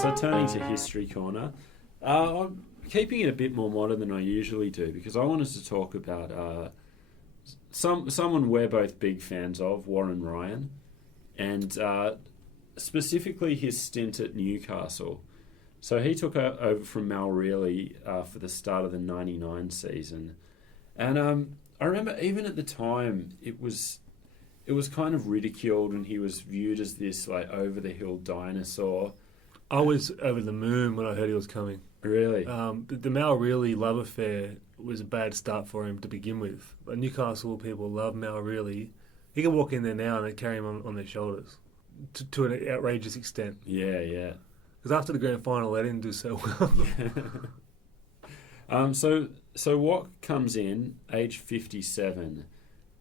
So turning to History Corner, I'm keeping it a bit more modern than I usually do because I wanted to talk about someone we're both big fans of, Warren Ryan, and specifically his stint at Newcastle. So he took over from Mal Reilly for the start of the 99 season. And I remember even at the time it was kind of ridiculed and he was viewed as this like over-the-hill dinosaur. I was over the moon when I heard he was coming. Really? The Mal Reilly love affair was a bad start for him to begin with. But Newcastle people love Mal Reilly. He can walk in there now and they carry him on their shoulders to an outrageous extent. Yeah. Because after the grand final, they didn't do so well. So Watt comes in, age 57,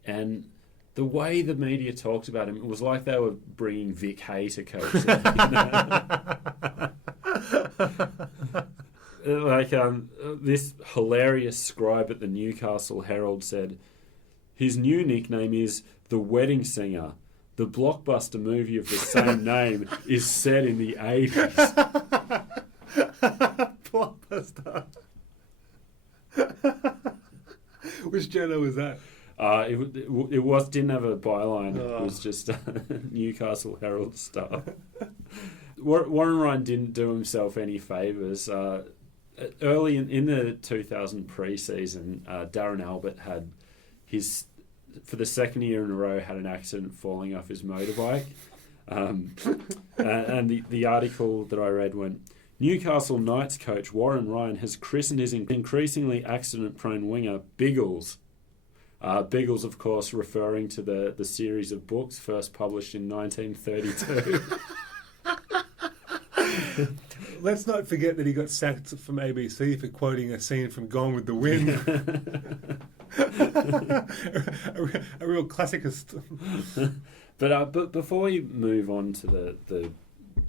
and the way the media talked about him, it was like they were bringing Vic Hay to coach them. This hilarious scribe at the Newcastle Herald said, his new nickname is the Wedding Singer. The blockbuster movie of the same name is set in the 80s. Blockbuster. Which journal was that? It didn't have a byline. It was just Newcastle Herald stuff. Warren Ryan didn't do himself any favours. Early in the 2000 pre-season, Darren Albert had for the second year in a row, had an accident falling off his motorbike. And the article that I read went, Newcastle Knights coach Warren Ryan has christened his increasingly accident-prone winger Biggles. Biggles, of course, referring to the series of books first published in 1932. Let's not forget that he got sacked from ABC for quoting a scene from Gone with the Wind. a real classicist. But before we move on to the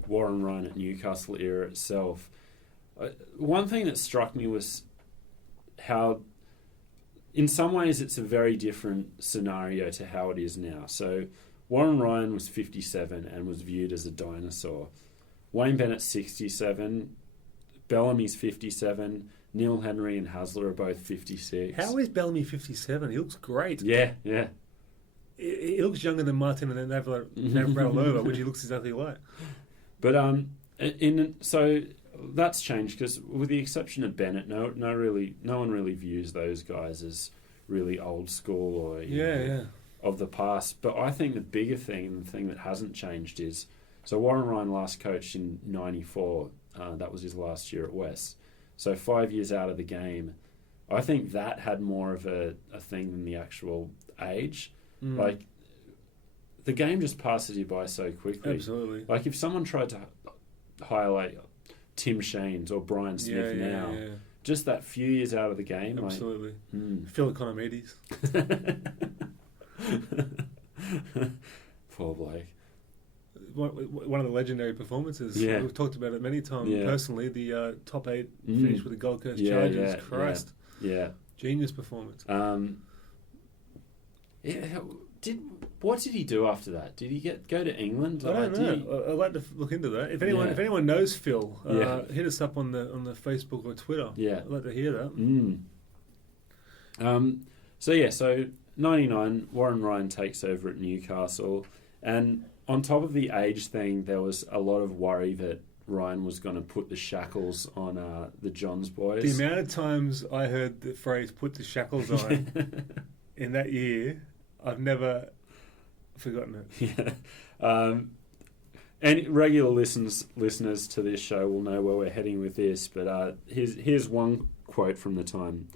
Warren Ryan at Newcastle era itself, one thing that struck me was how, in some ways, it's a very different scenario to how it is now. So Warren Ryan was 57 and was viewed as a dinosaur. Wayne Bennett's 67, Bellamy's 57, Neil Henry and Hasler are both 56. How is Bellamy 57? He looks great. Yeah. He looks younger than Martin and Navratilova, which he looks exactly like. But so that's changed because, with the exception of Bennett, no one really views those guys as really old school or of the past. But I think the bigger thing, and the thing that hasn't changed, is so Warren Ryan last coached in '94. That was his last year at West. So 5 years out of the game. I think that had more of a thing than the actual age. Like, the game just passes you by so quickly. Absolutely. Like, if someone tried to highlight Tim Sheens or Brian Smith now, just that few years out of the game. Absolutely. Phil Economides. Poor bloke. One of the legendary performances. Yeah. We've talked about it many times personally. The top 8 finish with the Gold Coast Chargers. Christ. Yeah. Genius performance. What did he do after that? Did he go to England? I don't know. I'd like to look into that. If anyone knows Phil, hit us up on the Facebook or Twitter. Yeah. I'd like to hear that. So 99, Warren Ryan takes over at Newcastle, and on top of the age thing, there was a lot of worry that Ryan was going to put the shackles on the Johns boys. The amount of times I heard the phrase "put the shackles on" in that year, I've never forgotten it. Yeah. And regular listeners to this show will know where we're heading with this, but here's one quote from the time.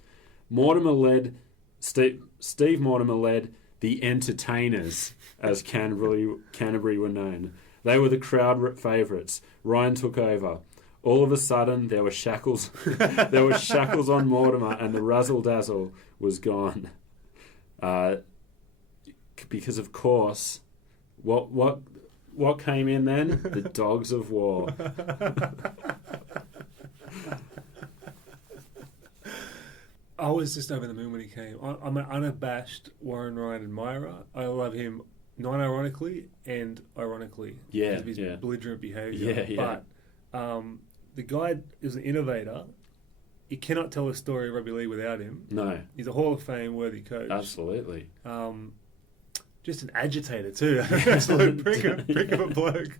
Steve Mortimer led the Entertainers, as Canterbury were known. They were the crowd favourites. Ryan took over. All of a sudden, there were shackles. There were shackles on Mortimer, and the razzle dazzle was gone. Because of course, what came in then? The dogs of war. I was just over the moon when he came. I'm an unabashed Warren Ryan admirer. I love him non-ironically and ironically because of his belligerent behaviour. Yeah. But The guy is an innovator. You cannot tell a story of rugby league without him. No. He's a Hall of Fame worthy coach. Absolutely. Just an agitator too. Absolute prick of a bloke.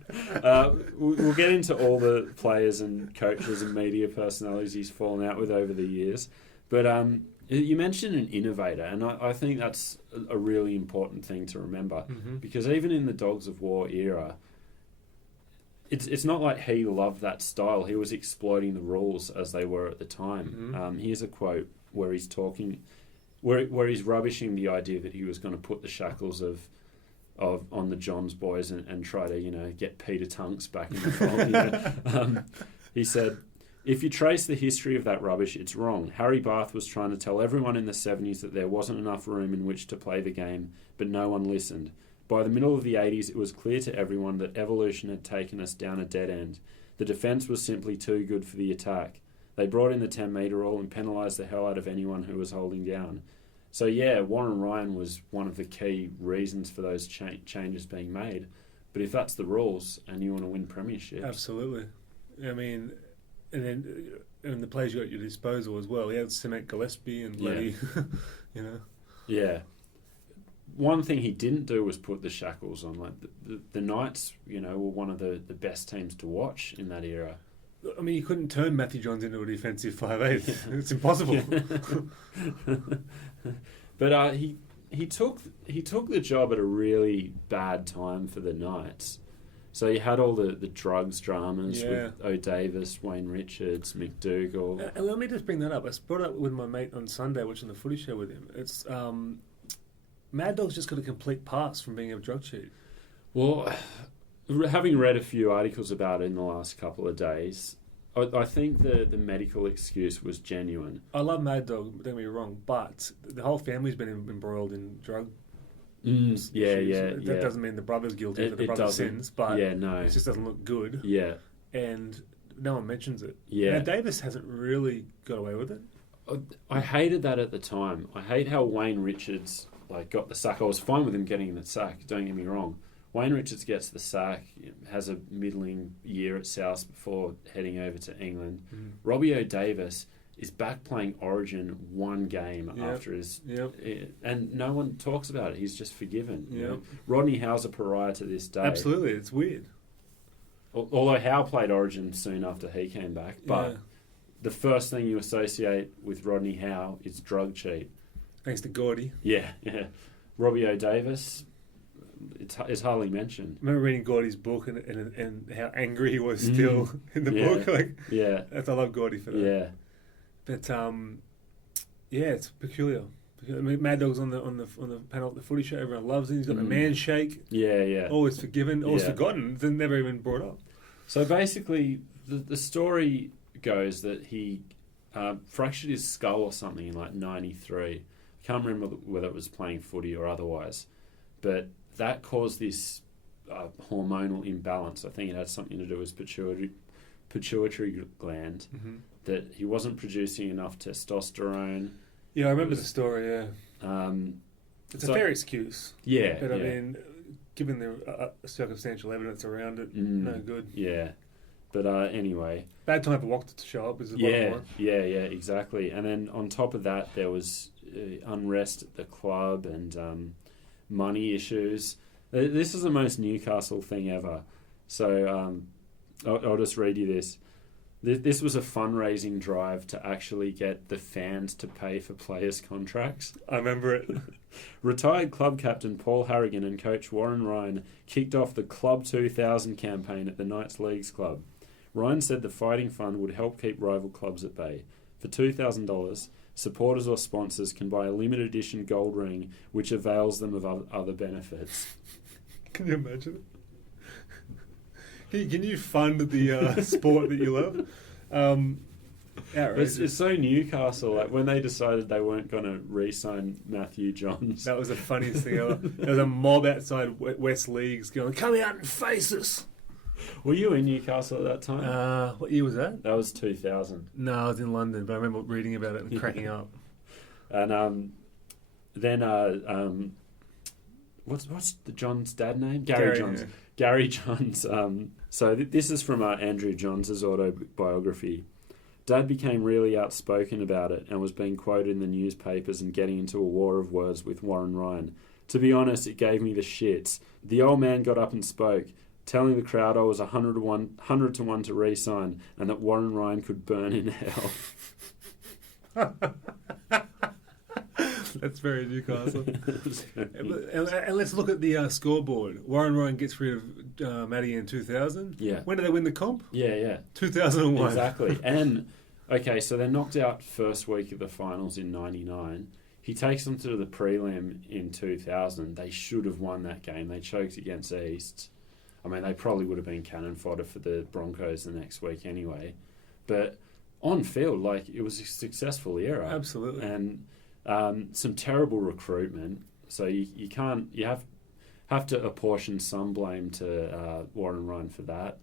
We'll get into all the players and coaches and media personalities he's fallen out with over the years. But you mentioned an innovator, and I think that's a really important thing to remember. Mm-hmm. Because even in the Dogs of War era, it's not like he loved that style. He was exploiting the rules as they were at the time. Mm-hmm. Here's a quote where he's talking, where he's rubbishing the idea that he was going to put the shackles of on the Johns boys and try to get Peter Tunks back in the fold. He said, "If you trace the history of that rubbish, it's wrong. Harry Barth was trying to tell everyone in the 70s that there wasn't enough room in which to play the game, but no one listened. By the middle of the 80s, it was clear to everyone that evolution had taken us down a dead end. The defence was simply too good for the attack. They brought in the 10-metre rule and penalised the hell out of anyone who was holding down." So yeah, Warren Ryan was one of the key reasons for those changes being made. But if that's the rules and you want to win premierships... Absolutely. I mean, and the players you got at your disposal as well. He had Semek Gillespie and bloody, Yeah. One thing he didn't do was put the shackles on. Like the Knights, were one of the best teams to watch in that era. I mean, you couldn't turn Matthew Johns into a defensive 5'8". It's impossible. But he took the job at a really bad time for the Knights. So you had all the drugs dramas with O. Davis, Wayne Richards, McDougall. And let me just bring that up. I brought it up with my mate on Sunday watching the footy show with him. It's Mad Dog's just got a complete pass from being a drug cheat. Well, having read a few articles about it in the last couple of days, I think the medical excuse was genuine. I love Mad Dog, don't get me wrong, but the whole family's been embroiled in drug issues. That doesn't mean the brother's guilty for the brother's sins, but it just doesn't look good. Yeah. And no one mentions it. Yeah. Now, Davis hasn't really got away with it. I hated that at the time. I hate how Wayne Richards got the sack. I was fine with him getting the sack, don't get me wrong. Wayne Richards gets the sack, has a middling year at South before heading over to England. Mm. Robbie O'Davis is back playing Origin one game after his... And no one talks about it. He's just forgiven. Rodney Howe's a pariah to this day. Absolutely, it's weird. Although Howe played Origin soon after he came back. But the first thing you associate with Rodney Howe is drug cheat. Thanks to Gordy. Yeah. Robbie O'Davis... It's hardly mentioned. I remember reading Gordy's book and how angry he was still in the book. I love Gordy for that. Yeah, but it's peculiar. I mean, Mad Dog's on the panel at the footy show. Everyone loves him. He's got the man shake. Yeah. Always forgiven, always forgotten. Then never even brought up. So basically, the story goes that he fractured his skull or something in 93. I can't remember whether it was playing footy or otherwise, but that caused this hormonal imbalance. I think it had something to do with his pituitary gland, that he wasn't producing enough testosterone. Yeah, I remember the story, it's a fair excuse. Yeah. But I mean, given the circumstantial evidence around it, no good. Yeah. But anyway. Bad time for Walker to show up is the bottom line. Yeah, exactly. And then on top of that, there was unrest at the club and... money issues. This is the most Newcastle thing ever. So I'll just read you this. This was a fundraising drive to actually get the fans to pay for players' contracts. I remember it. Retired club captain Paul Harrigan and coach Warren Ryan kicked off the Club 2000 campaign at the Knights Leagues Club. Ryan said the fighting fund would help keep rival clubs at bay. For $2,000, supporters or sponsors can buy a limited edition gold ring, which avails them of other benefits. Can you imagine it? Can you fund the sport that you love? It's so Newcastle. When they decided they weren't going to re-sign Matthew Johns. That was the funniest thing ever. There was a mob outside West Leagues going, "Come out and face us." Were you in Newcastle at that time? What year was that? That was 2000. No, I was in London, but I remember reading about it and cracking up. And then what's the John's dad name? Gary Johns. Yeah. Gary Johns. So this is from Andrew Johns' autobiography. Dad became really outspoken about it and was being quoted in the newspapers and getting into a war of words with Warren Ryan. To be honest, it gave me the shits. The old man got up and spoke, telling the crowd I was 100 to 1 to re-sign and that Warren Ryan could burn in hell. That's very Newcastle. And let's look at the scoreboard. Warren Ryan gets rid of Matty in 2000. Yeah. When did they win the comp? Yeah. 2001. Exactly. And, okay, so they're knocked out first week of the finals in 99. He takes them to the prelim in 2000. They should have won that game. They choked against East. I mean, they probably would have been cannon fodder for the Broncos the next week anyway. But on field, like, it was a successful era. Absolutely. And some terrible recruitment. So you have to apportion some blame to Warren Ryan for that.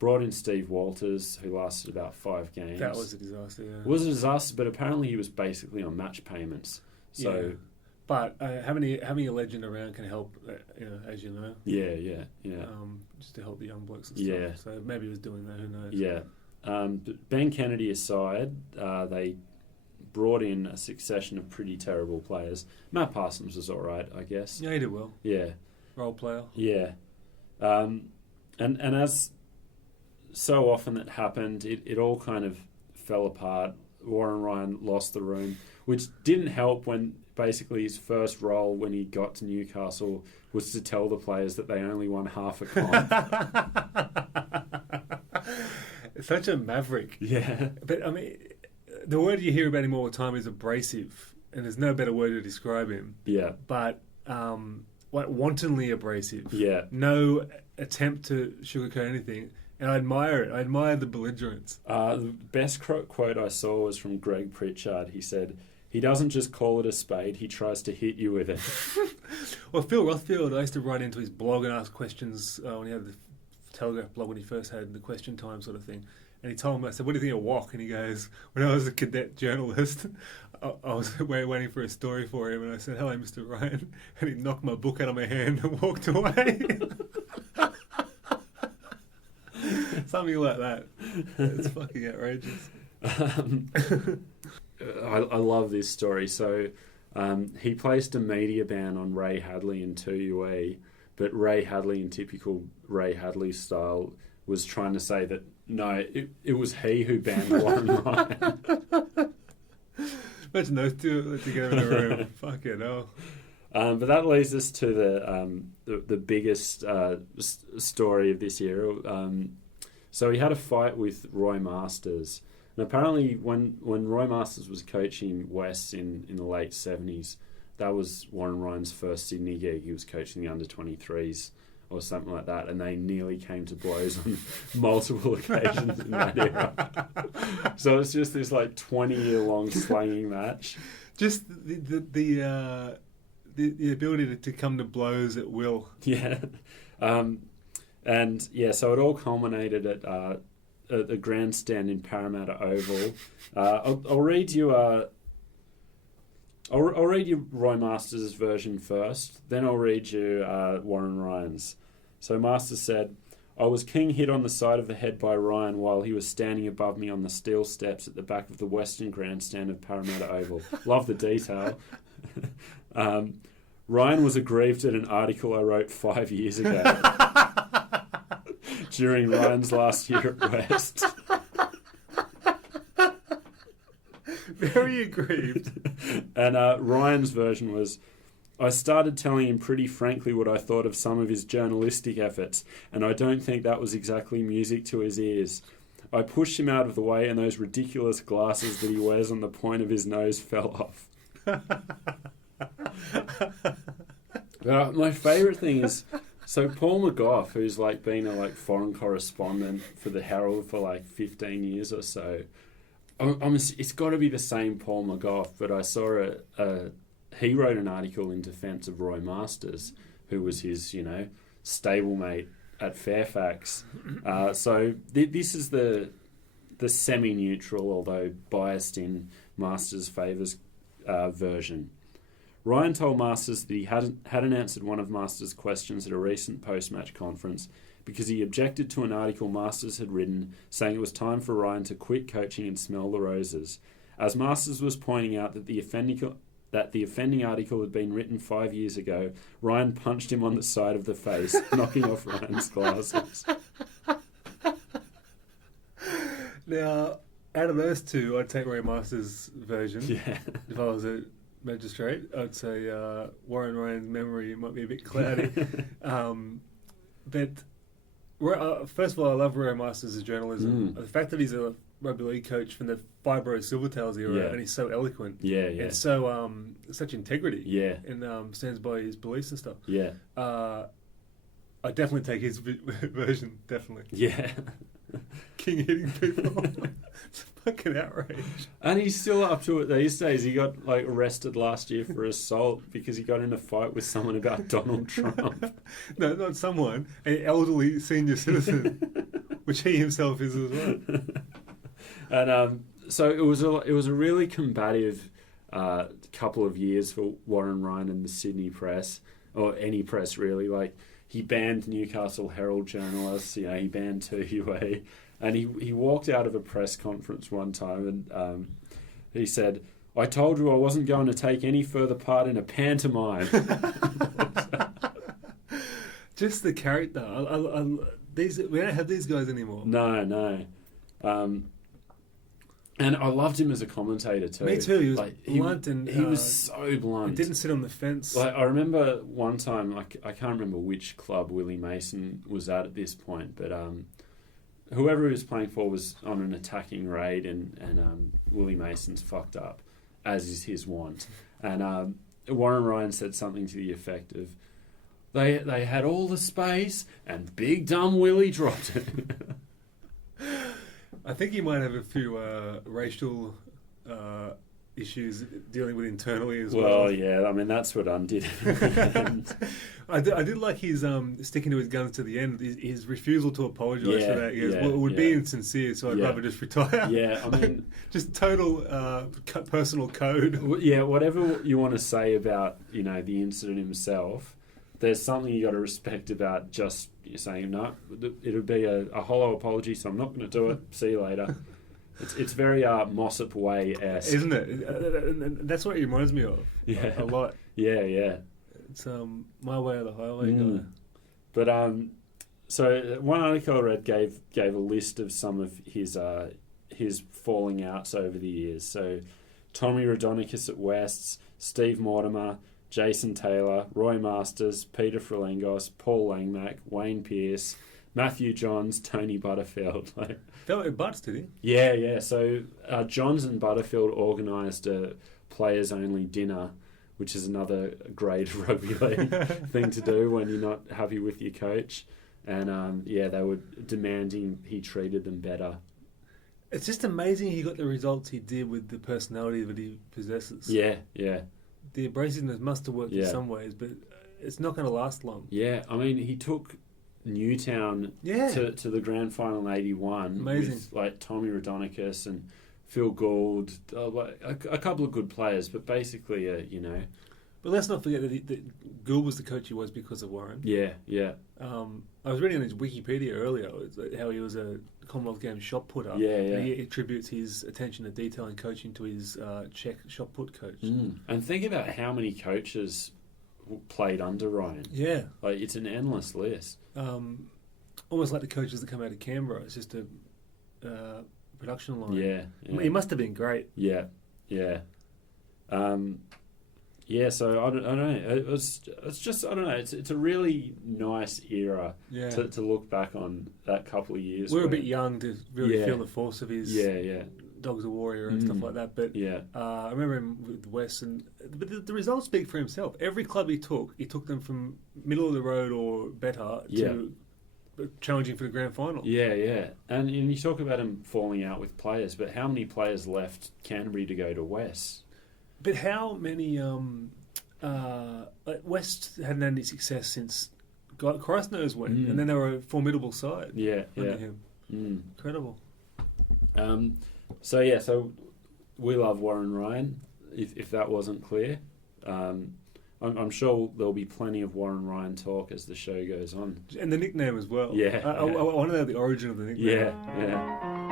Brought in Steve Walters, who lasted about 5 games. That was a disaster, yeah. It was a disaster, but apparently he was basically on match payments. So, yeah. But having a legend around can help, as you know. Yeah. Just to help the young blokes and stuff. Yeah. So maybe he was doing that, who knows. Yeah. But Ben Kennedy aside, they brought in a succession of pretty terrible players. Matt Parsons was all right, I guess. Yeah, he did well. Yeah. Role player. Yeah. And as so often that happened, it all kind of fell apart. Warren Ryan lost the room, which didn't help when basically his first role when he got to Newcastle was to tell the players that they only won half a comp. Such a maverick. Yeah. But, I mean, the word you hear about him all the time is abrasive, and there's no better word to describe him. Yeah. But wantonly abrasive. Yeah. No attempt to sugarcoat anything. And I admire it. I admire the belligerence. The best quote I saw was from Greg Pritchard. He said, "He doesn't just call it a spade, he tries to hit you with it." Well, Phil Rothfield, I used to write into his blog and ask questions when he had the Telegraph blog when he first had the question time sort of thing. And he told me, I said, "What do you think of Wok?" And he goes, "When I was a cadet journalist, I was waiting for a story for him, and I said, 'Hello, Mr. Ryan.' And he knocked my book out of my hand and walked away." Something like that. It's fucking outrageous. I love this story. So he placed a media ban on Ray Hadley in 2UE, but Ray Hadley, in typical Ray Hadley style, was trying to say that, no, it was he who banned Warren Ryan. Imagine those two together in a room. Fucking hell. But that leads us to the biggest story of this era. So he had a fight with Roy Masters. And apparently when Roy Masters was coaching West in the late 70s, that was Warren Ryan's first Sydney gig. He was coaching the under-23s or something like that, and they nearly came to blows on multiple occasions in that era. So it's just this like 20-year-long slanging match. Just the ability to come to blows at will. Yeah. And yeah, so it all culminated at the grandstand in Parramatta Oval. I'll read you. I'll read you Roy Masters' version first. Then I'll read you Warren Ryan's. So Masters said, "I was king hit on the side of the head by Ryan while he was standing above me on the steel steps at the back of the Western grandstand of Parramatta Oval." Love the detail. Ryan was aggrieved at an article I wrote 5 years ago during Ryan's last year at West. Very aggrieved. And Ryan's version was, "I started telling him pretty frankly what I thought of some of his journalistic efforts, and I don't think that was exactly music to his ears. I pushed him out of the way and those ridiculous glasses that he wears on the point of his nose fell off." My favourite thing is, so Paul McGough, who's like been a foreign correspondent for the Herald for 15 years or so, it's got to be the same Paul McGough, but I saw he wrote an article in defence of Roy Masters, who was his, stablemate at Fairfax. So this is the semi-neutral, although biased in Masters' favours version. Ryan told Masters that he hadn't answered one of Masters' questions at a recent post-match conference because he objected to an article Masters had written saying it was time for Ryan to quit coaching and smell the roses. As Masters was pointing out that the offending article had been written 5 years ago, Ryan punched him on the side of the face, knocking off Ryan's glasses. Now, out of those two, I'd take Ray Masters' version. Yeah. If I was a magistrate, I'd say Warren Ryan's memory might be a bit cloudy. But first of all, I love Ray Masters' journalism. The fact that he's a rugby league coach from the Fibro Silvertails era, and he's so eloquent, and so such integrity, and stands by his beliefs and stuff. I definitely take his version. Definitely, King hitting people. It's a fucking outrage. And he's still up to it these days. He got arrested last year for assault because he got in a fight with someone about Donald Trump. No, not someone, an elderly senior citizen, which he himself is as well. And so it was a really combative couple of years for Warren Ryan and the Sydney press, or any press really. He banned Newcastle Herald journalists. He banned 2UA, and he walked out of a press conference one time and he said, "I told you I wasn't going to take any further part in a pantomime." Just the character. We don't have these guys anymore. No. And I loved him as a commentator too. Me too. He was blunt and he was so blunt. He didn't sit on the fence. I remember one time, I can't remember which club Willie Mason was at this point, but whoever he was playing for was on an attacking raid, and Willie Mason's fucked up, as is his wont. And Warren Ryan said something to the effect of, They had all the space, and big dumb Willie dropped it. I think he might have a few racial issues dealing with internally as well. Well, yeah, I mean, that's what undid him. I did like his sticking to his guns to the end, his refusal to apologise for that. He goes, well, it would be insincere, so I'd rather just retire. Yeah, I mean... just total personal code. Yeah, whatever you want to say about, the incident himself, there's something you got to respect about just saying, no, it would be a hollow apology, so I'm not going to do it. See you later. It's very Mossop Way-esque. Isn't it? That's what it reminds me of a lot. Yeah. It's my way or the highway guy. But so one article I read gave a list of some of his falling outs over the years. So Tommy Raudonikis at Wests, Steve Mortimer, Jason Taylor, Roy Masters, Peter Frelengos, Paul Langmack, Wayne Pearce, Matthew Johns, Tony Butterfield. That was Butts, did he? Yeah. So Johns and Butterfield organised a players-only dinner, which is another great rugby league thing to do when you're not happy with your coach. And they were demanding he treated them better. It's just amazing he got the results he did with the personality that he possesses. Yeah. The abrasiveness must have worked in some ways, but it's not going to last long. Yeah, I mean, he took Newtown to the grand final in 81. Amazing. With Tommy Raudonikis and Phil Gould, a couple of good players, but basically, But let's not forget that Gould was the coach he was because of Warren. Yeah. I was reading on his Wikipedia earlier how he was a Commonwealth Games shot putter. Yeah. And he attributes his attention to detail and coaching to his Czech shot put coach. And think about how many coaches played under Ryan. Yeah. It's an endless list. Almost like the coaches that come out of Canberra. It's just a production line. Yeah. He must have been great. Yeah. So I don't know. It's just I don't know. It's a really nice era to look back on that couple of years. We're a bit young to really feel the force of his Dog's a Warrior and stuff like that. But I remember him with West, but the results speak for himself. Every club he took them from middle of the road or better to challenging for the grand final. Yeah. And you talk about him falling out with players, but how many players left Canterbury to go to West? But how many West hadn't had any success since God Christ knows when, and then they were a formidable side. Under him. Incredible. So we love Warren Ryan. If that wasn't clear, I'm sure there'll be plenty of Warren Ryan talk as the show goes on. And the nickname as well. Yeah. I want to know the origin of the nickname. Yeah.